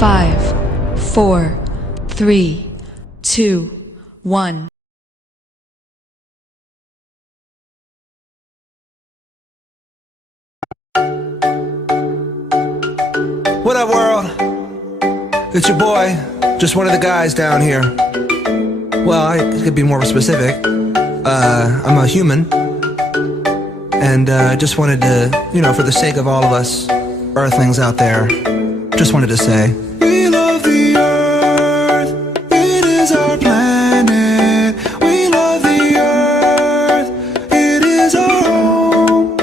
5, 4, 3, 2, 1. What up, world? It's your boy, just one of the guys down here. Well, I could be more specific. I'm a human. And just wanted to, you know, for the sake of all of us earthlings out there, just wanted to say, we love the earth, it is our planet. We love the earth, it is our home.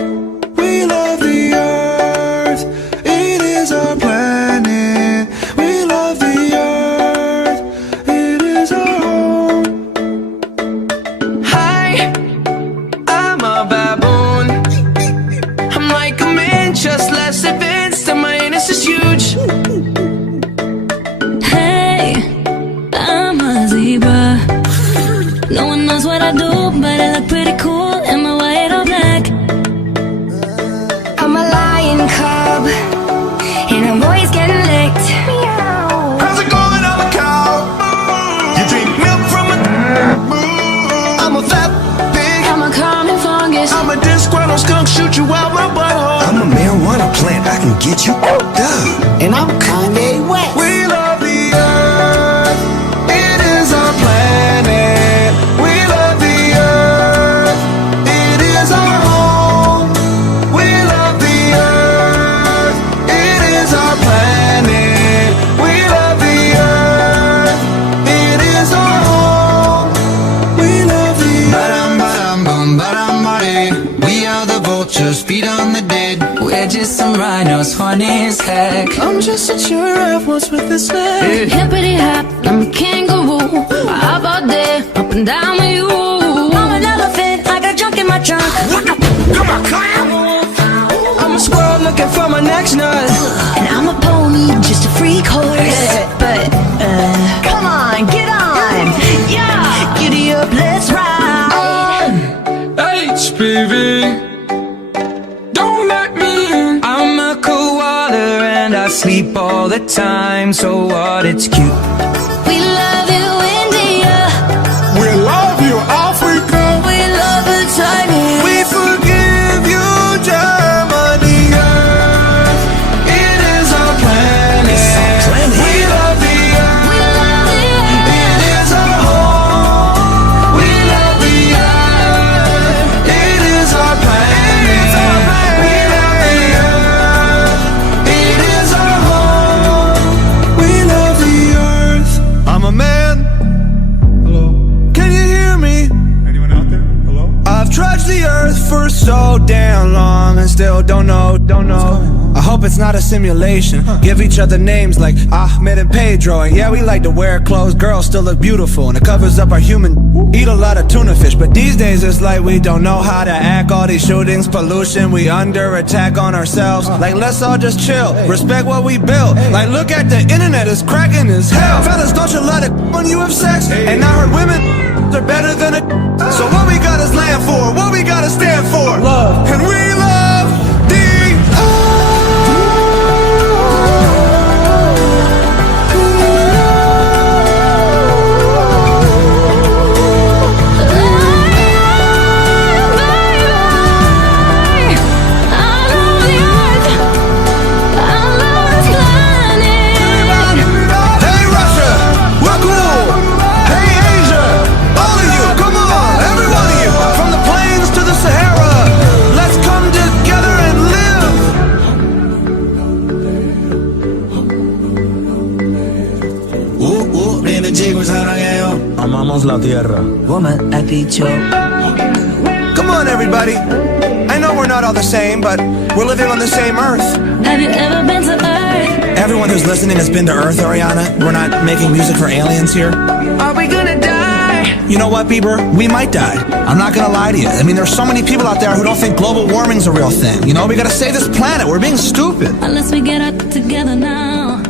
We love the earth, it is our planet. We love the earth, it is our home. Hi, I'm a baboon. I'm like a man, just less advanced, and my anus is huge. Hey, I'm a zebra. No one knows what I do, but I look pretty cool in my white or black. I'm a lion cub, and I'm always getting licked. How's it going? I'm a cow. You drink milk from a. I'm a fat pig. I'm a common fungus. I'm a disgruntled skunk, shoot you out my butthole. I'm a marijuana plant, I can get you up. And I'm Kanye West. We love the earth, it is our planet. We love the earth, it is our home. We love the earth, it is our planet. We love the earth, it is our home. We love the earth. We are the vultures, feet on the dead. We're just some rhinos, funny as heck. I'm just a giraffe, what's with this leg? Hippity hop, I'm a kangaroo. I hop all day, up and down with you. I'm an elephant, I got junk in my trunk. I'm a clown. I'm a squirrel looking for my next nut. And I'm a pony, just a freak horse. But, come on, get on. Yeah, giddy up, let's ride. HPV, don't let me in. I'm a koala and I sleep all the time. So what? It's cute. We love you, India. We love you, Africa. We love the Chinese. We forgive you, Germany. Earth, it is our planet. We love the earth. We love the It is our home. We love the earth. It is our planet. We love the earth. It is our home. We love the earth. I'm a man. Hello. Can you hear me? Anyone out there? Hello? I've trudged the earth for so damn long and still don't know. I hope it's not a simulation. Give each other names like Ahmed and Pedro. And yeah, we like to wear clothes, girls still look beautiful. And it covers up our human, eat a lot of tuna fish. But these days it's like we don't know how to act. All these shootings, pollution, we under attack on ourselves. Like let's all just chill, respect what we built. Like look at the internet, it's cracking as hell. Fellas, don't you let it when you have sex. And I heard women are better than a. So what we got is land for, what we gotta stand for. Love. And we love the Hey Russia, we're cool. Hey Asia, all of you, come on, every one of you. From the plains to the Sahara, let's come together and live. Viene chicos, 사랑해요. Amamos la tierra. Woman ha dicho. Come on everybody. I know we're not all the same, but we're living on the same earth. Have you ever been to Earth? Everyone who's listening has been to Earth, Ariana. We're not making music for aliens here. Are we gonna die? You know what, Bieber? We might die. I'm not gonna lie to you. I mean, there's so many people out there who don't think global warming's a real thing. You know, we gotta save this planet. We're being stupid. Unless we get up together now.